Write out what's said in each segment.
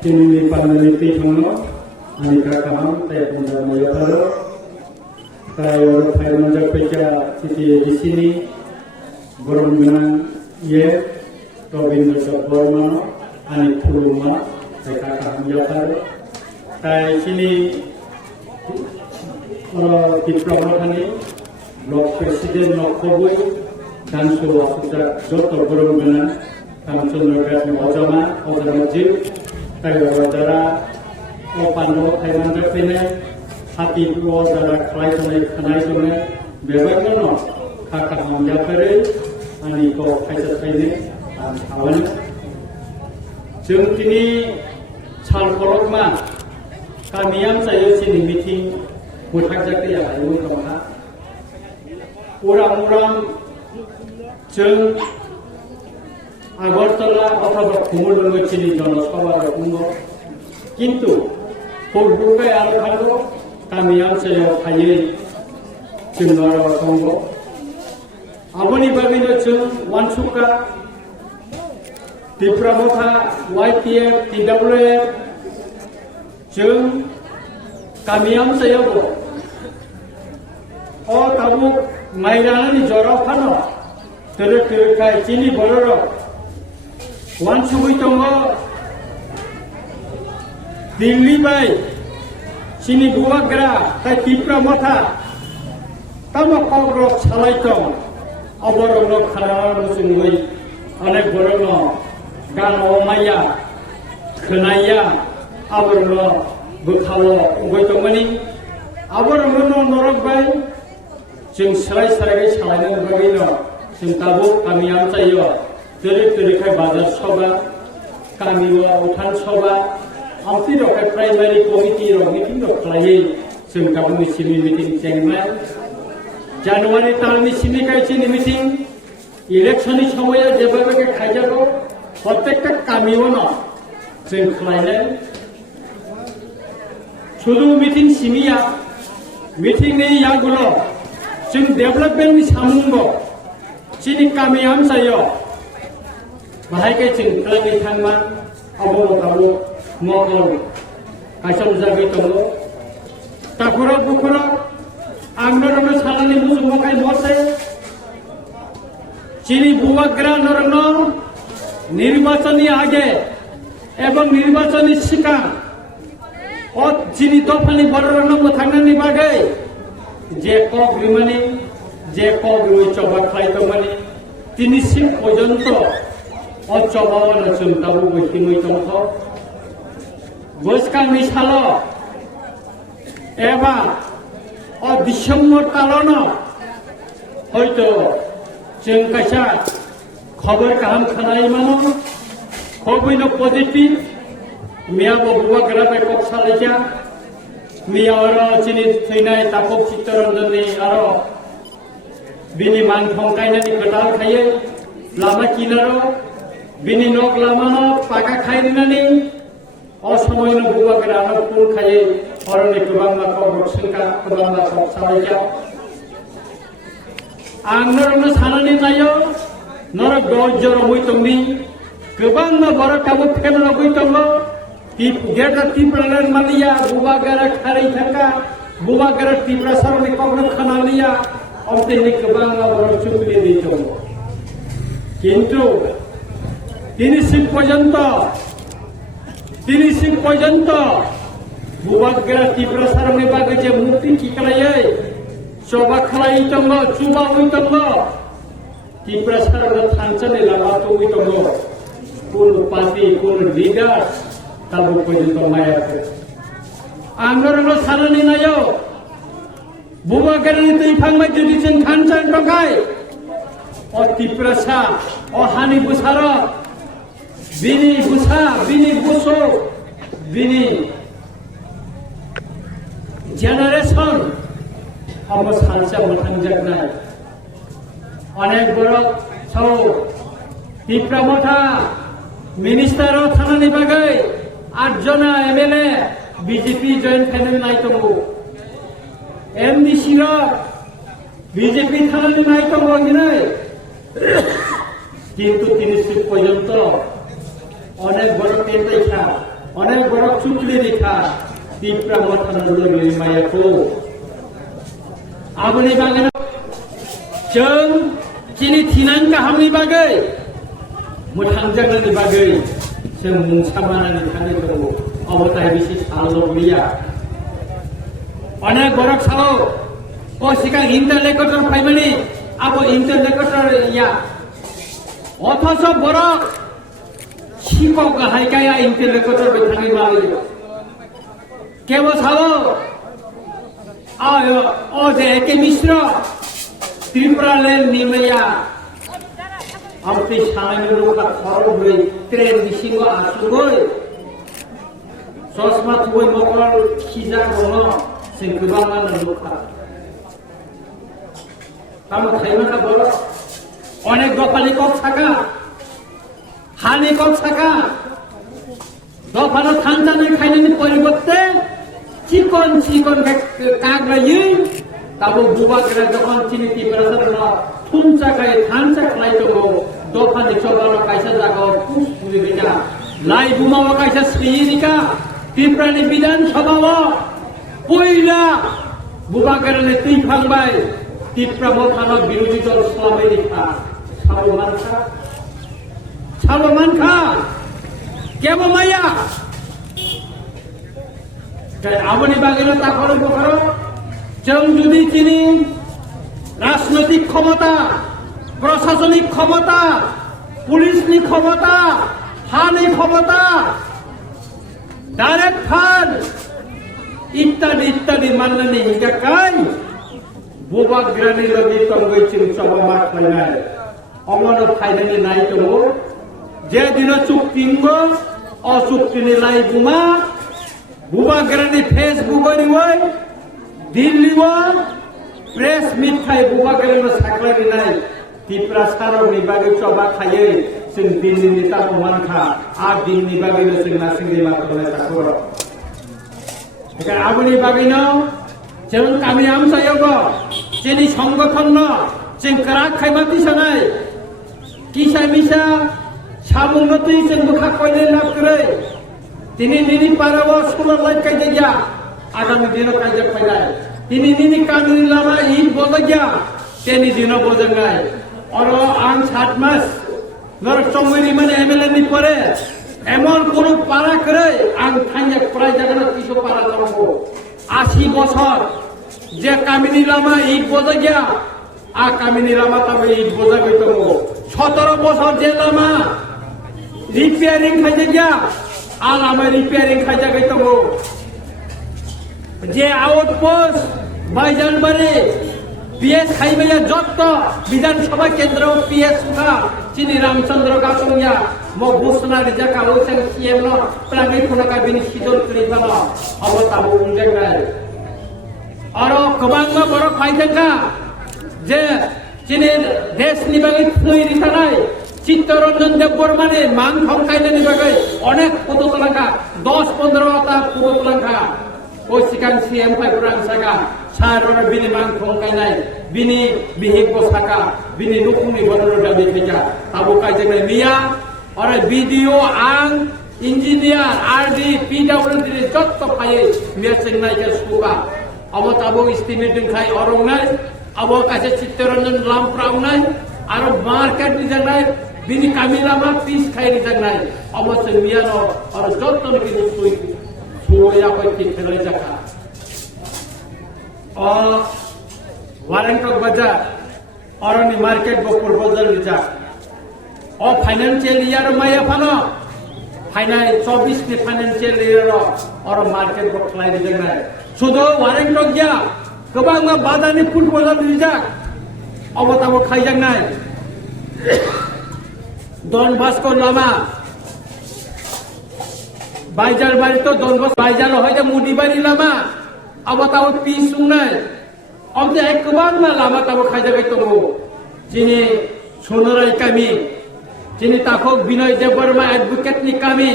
Ini paneliti dulu, Anika Kamam, saya punya Moyotaro, saya menjadi peja di sini, berhubungan ye, Robin Bersaborno, Anik Puluma, saya kakak Moyotaro, saya sini diplomat ini, Blok Presiden Nokobui, dan sudah jodoh berhubungan, dan sudah Ojama Jil, saya wadara Opando Thailand Pene hati dua wadara kelai kanai beberapa kakak menjapere ani ko kaisa Thailand awan जों दिनै सानखौल'मा गामियाव जायो दिनै meeting बुथारजाखै आरो उनावहा उरां जों আগরতলা অথবা কুমুরডঙ্গা চিনি জনসভার বুङो কিন্তু फुटबल आरो थांगौ गामि ओनसोलाव थायो जोंनाव दङ आबनि बागैनो जों वानसुका दिप्रामथा YPF TWF जों गामि ओनसोलाव अ ताबु माइरानि जराव फानो दोलोखाय चिनि बरर वानसुगै दङ दिल्ली बाय चिनि बुवाग्रा ताय दिप्रामथा तामा कग्रक सालाय दं अबरनो खालामनो जोंङै अनेक बरनो गानो माया खोनाया अबरनो बोखावो उगै दंमोनि अबरनो नरक बाय जों सोलाय सालायनो बागैनो जों दाबो गामियाव जायो दोलोखाय बाजार सभा गामियाव उठान सभा आमती रखे प्राइमारी कमिटी मीटिंग खालायो जों गाबोन सिनि मीटिं जेंनाय जानुवारी तालनि सिनि कायचिनि मीटिं इलेक्शननि समय जेबाबे खायजागौ प्रत्येकटा गामियावनो जों खालायनाय शुद्ध मीटिं सिमिया मीटिं नि यागुलो जों डेभलपमेन्टनि सामुंगो चिनि गामियाव जायो बाहायके जों खालायनो थांमा अबो मगल कायसल जागै दङ ताकुरा बुकुरा आंनरनो सालानि मुजुमकाय मसे चिनि बुवाग्रा नरनो निर्वाचननि आगे एवं निर्वाचननि सिगां अ चिनि दफानि बररनो मोथांनायनि बागै जे कग्रिमानि जे कग्रिमै चबा खालायदोंमानि दिनैसिम पर्यन्त अ चबावनो जों दाबो बैथिङै दङ गोसखांनि साल एबा डिसेम्बर तालनो हयतो जों कायसा खबर गाहाम खोनायो मानो खबैनो पजिटिभ मियाबो बुवाग्रा बेकअप सालायजा मियाव आरो चिनि थैनाय तापक चित्तरन्जननि आरो बिनि मान थंखायनायनि खोथा थायो लामा किनाराव बिनि नक लामानो पाका खायनानै असमयनो बुवाग्रा आरो पुंखायै हरनि गोबां माखौ सोंखा गोबां माखौ सालायजा आंनरनो सानानै नायो नर दजर हयतंनि गोबां बर काबो फेमनो हयतंग गेटा तिप्रान मालिया बुवाग्रा खारै थाका बुवाग्रा तिप्रा सरनि कग्न खानालिया अबतेनि गोबां बर चुकलि दैथं किन्तु दिनैसिम पर्यन्त बुवाग्रा तिप्रा सरनि बागै जे मुक्ति किखालायै चबा खालायै दङ चुबा हय दङ तिप्रा सरनो थांचने लामा हय दङ कोन पार्टी कोन लिडार ताबो पर्यन्त मायाखै आंनरनो सानानै नायो बुवाग्रानि दैफांबाय जुदि जों थांचान दंखाय अ तिप्रासा अ हानि बुसार बिनि बुसा बिनि बुसो बिनि जेनारेशन हम सानसे मोथांजानाय अनेक बरक सौ तिप्रामथा मिनिस्टाराव थानानै बागै 8 जना MLA बीजेपी जॉइन खालामनो नायदोंमोन MDC बीजेपी थानानै नायदोंमोन दिनै किन्तु दिनैसिम पर्यन्त अनेक बरक टेन्टायसा अनेक बरक चुक्ली रेखा तीव्र मथन लुलुलुनि मायाखौ आबुनि बागै जों दिनै थिनां गाहामनि बागै मोथां जागोननि बागै जों मुंसामानानै थानो दङ अबताय बिसि साल' गैया अनेक बरक साल' ओ सिगां इन्टारलेक्टर फाइमानि आबो इन्टारलेक्टर या अथच बरक शिखक गाहायगाया इन्टारलेक्टर बिथांनि मावो केवल साल' ओ जे एके मिश्र त्रिपुरा लेन निमया आमति सानायनि रुखा खरबै ट्रेन मिसिंगो आसुगै ससमा थुबै मकर खिजा दङ जों गोबाङानो रुखा কাম খাইমানা বলো অনেক দফানি কক থাকা হানি কক থাকা দফানো থানজানি খাইনানি পরিবর্তে চিকন চিকন কাগলায়ি তাবো বুবাকরা যখন চিনি টিপ্রাসার না থুনচা খাই থানচা খাই তো দফানি চবানো কাইসা জাগো পুস পুরি বেজা লাই বুমাও কাইসা শ্রীনিকা ত্রিপুরানি বিধানসভা পয়লা বুবাকরানে তুই ফাংবাই तीव्र मोथानो विरोधी दल स्वामेरिका सालमान खान केबो माया आबनि बागैनो ताखरो बखरो जों जुदि दिनै राजनैतिक क्षमता प्रशासनिक क्षमता पुलिसनि क्षमता हानि क्षमता डाइरेक्ट फान्ड इत्यादि इत्यादि माननानै हिंगाखाय बुबाग्रानि लगे तंगै चिं चबा माखलायनाय अमनो फायनानि नाय दङ जे दिन चुक्तिंगो अचुक्तिनि लाई बुमा बुबाग्रानि फेसबुक ओरिवै दिल्लीवा प्रेस मिट खाय बुबाग्रानि साख्लायनि नाय त्रिपुरा सारनि बागै चबा खायै जों दिल्लीनि तापमानखा आ दिननि बागैनो जों नासिंनि माखलाय थाखो एका आबुनि बागैनो जों गामि आमसायावबो जेनि संगठन जों क्राक खायमाति सानाय किसा मिसा सामुंगति जों बुखा कयले लाभ करे दिनै पाराव सोलार लाइट कायदे गया आगामी दिनाव कायदे फायनाय दिनै कामिनि लामा इन बजा गया तेनि दिनाव बजांगाय और आं 7 मास नरक चंगैनि माने एमएलए नि परे एमन कोनो पारा करे आं थांया प्राय जागोन किसो पारा दंगो 80 বছর যে কামিনী লামা ইট বোঝা গিয়া আ কামিনী লামা তবে ইট বোঝা গইতো 17 বছর যে লামা রিপেয়ারিং খাইতে গিয়া আ লামা রিপেয়ারিং খাইতে গইতো যে আউটপোস্ট বাইজানবাড়ি পিএস খাইবে যত বিধানসভা কেন্দ্র পিএস সুখা চিনি রামচন্দ্র গাছুয়া म घोषणा रिजाका ओसेन सीएम न प्रागे खुनाका बिनि सिजन क्रिबाला अबताबो उनजेंगाय और गोबांमा बर फाइदेका जे चिनि देशनि बागै थुइ रिखानाय चित्तरंजन देबबर्मानि मान धमकायनायनि बागै अनेक फटोतलांखा 10-15 ता फटोतलांखा ओ सिगां सीएम फाइब्रां सागा सारना बिनि मान धमकायनाय बिनि बिहि पोसाका बिनि नुखुमनि बदर दाबि फैजा ताबो कायजेंनाय मिया और वीडियो आंग इंजीनियर आरडी पीडब्ल्यूडी जत्त फाये मेसेंनाय के सुगा अब ताबो एस्टिमेट खाय अरंनाय अब कासे चित्तरंजन लामफ्राउनाय आरो मार्केट निजानाय बिनि कामिलामा पीस खाय निजानाय अब सेमियानो और जत्त बिनि सुई सुया पति खेलाय जाका और वारेंटक बाजार अरनि मार्केट बकुर बाजार निजा और फाइनेंशियल ईयर माया फानो फाइनाल 24 नि फाइनेंशियल ईयर और मार्केट बखलाय दिजनाय सुदो वारेंटक गया गोबां बादानि फुटबल निजा अबताबो खायजांनाय डन बास्को लामा बाइजार बारि तो डन बास बाइजार होयदा मुदिबारि लामा अबताबो पिसुंनाय अबते एक गोबां लामा ताबो खायजागै दङ जिनि सोनराय गामि जिनि ताखौ बिनय देबबर्मा एडभोकेट नि कामी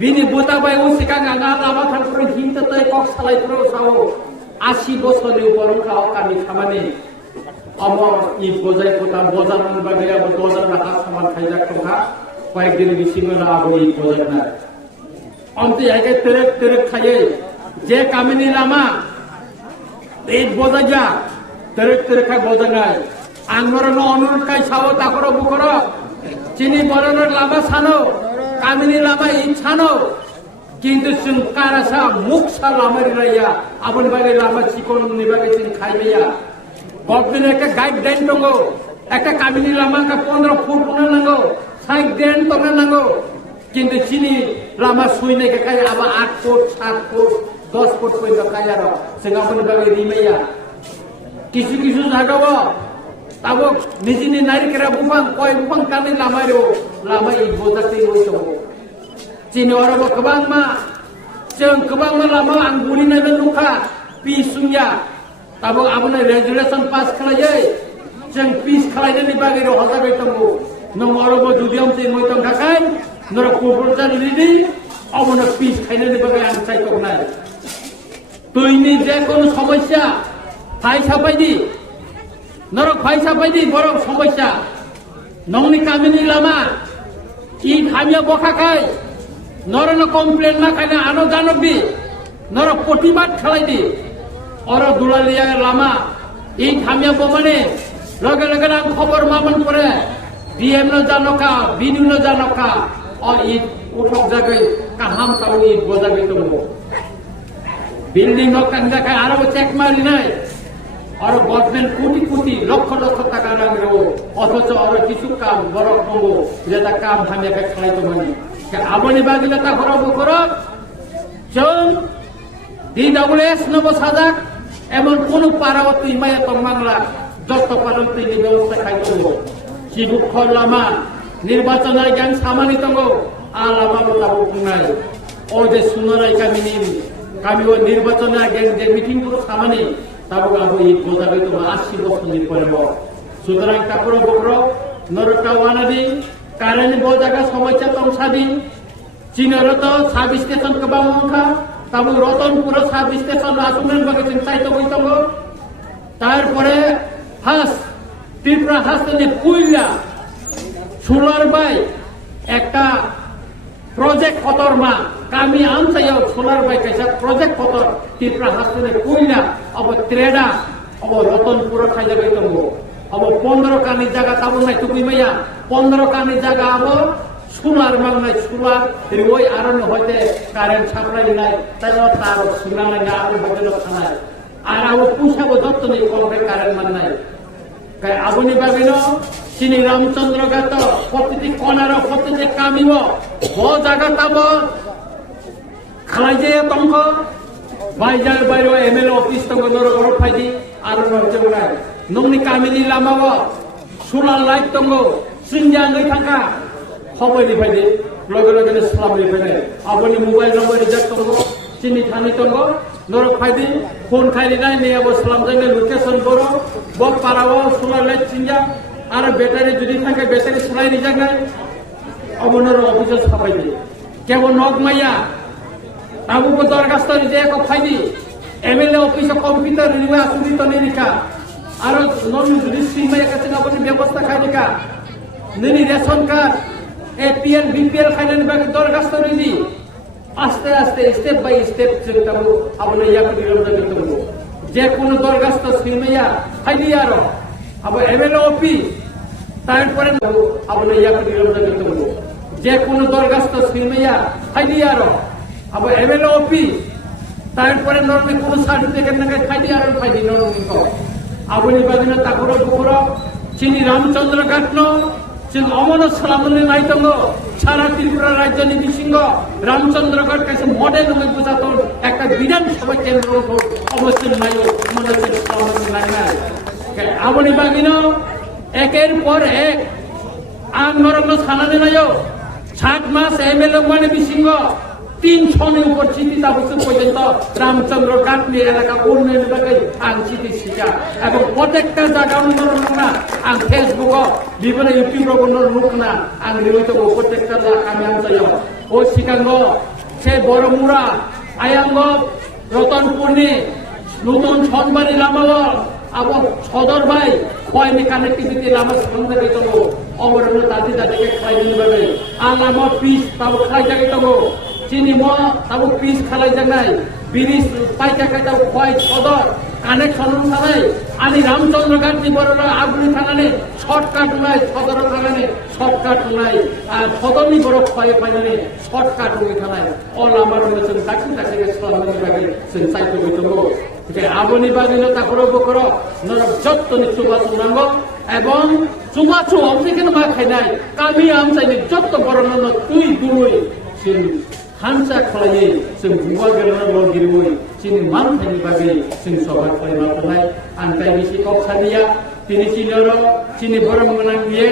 बिनि बोताबाय उ सिगां आंगा लामा थांफ्रो हिंततै कक सालायफ्रो सावो 80 বছरनि उपरखा कामी खामानि अम इ बजाय कोता बजारनि बागैया बजार राहा समान खायजा खा कयेक दिन बिसिङो आबो इ बजारना অন্তে জায়গায় তেরেক তেরেক খাইয়ে যে কামিনী লামা এই বোঝা যা তেরেক তেরেক খাই বোঝা নাই আঙ্গরণ অনুরোধ খাই সাও তাকর বুকর চিনি বরণের লামা ছানো কামিনী লামা ই ছানো কিন্তু जों कारासा मुखसा लामारि राया आबन बागे लामा चिकन निबागे जों खाइया गभर्नमेन्ट একটা গাইডলাইন दंगो একটা কামিনী লামা का 15 ফুট বনা नांगौ साइड देन तंगा नांगौ কিন্তু চিনি লামা সুইने के खाय आबा 8 ফুট 7 ফুট 10 ফুট কই खाय आरो जों आबन बागे रिमेया কিছু কিছু জায়গাও তাবো নিজিনি নারীকেরা বুবাং কয় বুবাং কানে লামারো লামা ই बोजाते হইতো Cini orang berkebang mah, ceng kebang mah lama angguli nada nuka, pisungnya, tabung abang regulation pass kalaya, ceng pis kalaya ni bagi roh hazar bertemu, nomor orang berjudiam ceng muitam kakan, norok kubur lidi, abang pis kalaya ni bagi ansai kau tuh ini je kono সমস্যা, fai sampai di, norok fai sampai di borok সমস্যা, nongni kami ni lama, I kami bokakai. নরন complain না খাইলে আনো জানক দি নর প্রতিবাদ খেলাই দি অর দুলালিয়া লামা এই খামিয়া বমানে লগে লগে না খবর মামন করে ডিএম ন জানকা বিনু ন জানকা অ ই উঠক জায়গায় কাহাম কাউ ই বোঝাবে তো বিল্ডিং হক কান জায়গায় আরো চেক মারি নাই আর গভর্নমেন্ট কোটি কোটি লক্ষ লক্ষ টাকা লাগলো অথচ আর কিছু কাম বড় কমবো যেটা কাম খামিয়াকে খেলাই তো মানে aboni bagila ta khoro bukoro jong DWS nobo sadak emon kono parawati maya tong mangla joto paranti ni ব্যবস্থা খাইতো sibuk khol lama নির্বাচনের জ্ঞান সামানি তঙ্গো আলামা বতাবো নাই ও যে সুনরাই kami o নির্বাচনের জ্ঞান যে মিটিং গুলো সামানি তাবো আবো ই বোঝাবে তো 80 বছর নি পরে সুতরাং তা পুরো বকরো নরটা ওয়ানাদি কারণ বোঝাগা সমস্যা তংসাদি চীনের তো সাব স্টেশন কবা মঙ্খা তাবো রতনপুর সাব স্টেশন আসুমেন বাগে চিন্তাইতো বইতঙ্গ তারপরে হাস ত্রিপুরা হাসনে কুইলা সোলার বাই একটা প্রজেক্ট খতরমা কামি আনসাইও সোলার বাই কাইসা প্রজেক্ট খতর ত্রিপুরা হাসনে কুইলা অব ত্রেডা অব রতনপুর খাইজা বইতঙ্গ अब 15 কানি জায়গা তাবো নাই তুমি মাইয়া 15 কানি জায়গা আবো সোলার মাংনাই সোলার ওই আরন হইতে কারেন্ট সাপ্লাই নাই তাই তার সুনা নাই আর বদল খানাই আর আবো পুষাবো যত নেই কলকে কারেন্ট মান নাই কাই আবনি বাবিন চিনি রামচন্দ্র গাত প্রতিটি কোনার প্রতিটি কামিব ও জায়গা তাবো খালাই যে তঙ্ক বাইজার বাইরে এমএলএ অফিস তঙ্ক নর গর ফাইদি আর নরতে নাই nongni kamini lamawo solar light tongo sinjang ngai thangka khobor ni phaide loge loge ne salam ni phaide aboni mobile number rijak tongo chini thani tongo nor phaide phone khairi nai ne abo salam jane location boro bok parawo solar light sinja ar battery jodi thake battery solai rijak nai abonor office sabai di kebo nok maya abu ko dorgastori je ko phaidi MLA office computer riwa asuri to ni likha আর নন রিসিং মাইয়া কাছে আপনি ব্যবস্থা খাইনি কা নেনি ration card APL BPL খাইনি বাকি দরখাস্ত নিদি আস্তে আস্তে স্টেপ বাই স্টেপ চিন্তাবো আপনি ইয়া করে দিলাম না যে কোন দরখাস্ত সিমাইয়া খাইনি আর আবার এমএলএ অফিস তারপরে আপনি ইয়া করে দিলাম না যে কোন দরখাস্ত সিমাইয়া খাইনি আর আবার এমএলএ অফিস তারপরে নরমালি কোন সার্টিফিকেট না খাইনি আর খাইনি normally aboni bagina takoro bukoro chini ramchandra gatno chin omano salamune naitongo সারা ত্রিপুরা রাজধানী বিসিংহ রামচন্দ্রগড় কাছে মডেল হয়ে বোঝাতো একটা বিধানসভা কেন্দ্র অবশ্যই নাই মানুষের সালামনে নাই নাই aboni bagino একের পর এক আন্দোলন সানানে নাইও 7 মাস এমএলএ মানে বিসিংহ 300 উপর চিঠি তাবসু পর্যন্ত রামচন্দ্র গাটনি এলাকা উন্নয়ন বাকি আং চিঠি শিখা এবং প্রত্যেকটা জায়গা উন্নয়ন না আং ফেসবুক বিভিন্ন ইউটিউব উন্নয়ন লোক না আং নিয়মিত প্রত্যেকটা আমি আনতাই ও শিকাঙ্গ সে বড়মুড়া আয়াঙ্গ রতনপুরনি নতুন সনবানি লামাও এবং সদর ভাই খয়নি কানেক্টিভিটি লামা সঙ্গে দিতব অমরণ দাদি দাদিকে খাই নিবে আলামা পিস তাও খাই যাবে তবো চিনি ম তাবো পিস খালাই জানাই ব্রিজ পাইকা কাটাও খয় সদর কানেকশন থানায় আনি রামচন্দ্র গান্ধী বড় আগুনি থানানে শর্টকাট নাই সদর থানানে শর্টকাট নাই আর সদরই বড় খয় পাইনানে শর্টকাট ওই থানায় অল আমার মধ্যে তাকি তাকে সালামি বাগে जों साइको बैठंगौ যে আবনি বাগিনো তাকরো বকরো নরক যত্তনি চুবাচুনাঙ্গো এবং চুমাচু অপনিকেন মা খাইনাই কামি আমসাইনি যত্ত বরনন তুই দুই जों हानसा खालायै जों बुवा गेलेनो लगिरवै जोंनि मानथायनि बागै जों सभा खालामनाय आंखाय बिसि कक्सानिया তিনি চিনিয়র চিনি বরং গোনাং দিয়ে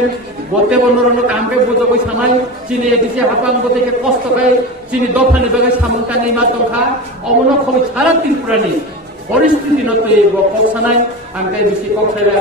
বতে বনরন কামকে বুঝবই সামাই চিনি এদিকে হাপাং বতেকে কষ্ট খায় চিনি দফানি বাগে সামন্তানি মাতংখা অমন খবি সারা ত্রিপুরানি পরিস্থিতি নতই কক্সানায় আংকাই বিসি কক্সাইরা